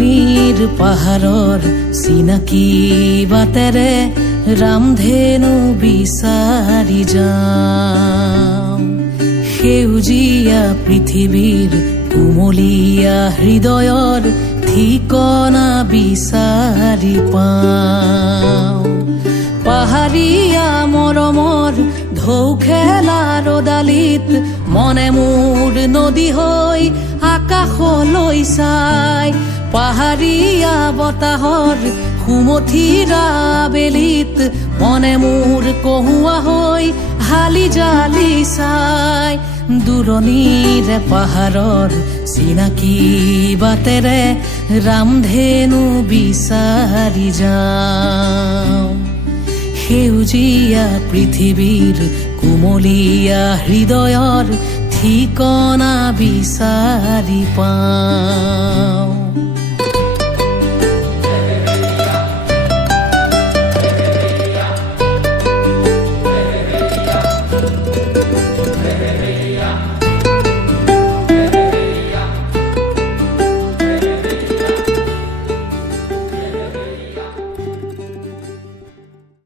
দূৰণিৰ পাহাৰৰ চিনাকি বাটেৰে ৰামধেনু বিচাৰি যাওঁ। সেউজীয়া পৃথিৱীৰ কুমলীয়া হৃদয়ৰ ঠিকনা বিচাৰি পাওঁ। পাহাৰীয়া মৰমৰ ঢৌ খেলা ৰদালিত মনে মোৰ নদী হৈ আকাশলৈ চাই। পাহাৰীয়া বতাহৰ সুমথিৰা বেলিত মনে মোৰ কহুৱা হৈ হালি জালি চাই। দূৰণিৰে পাহাৰৰ চিনাকি বাটেৰে ৰামধেনু বিচাৰি যাওঁ। সেউজীয়া পৃথিৱীৰ কুমলীয়া হৃদয়ৰ ঠিকনা বিচাৰি পাওঁ। Yeah.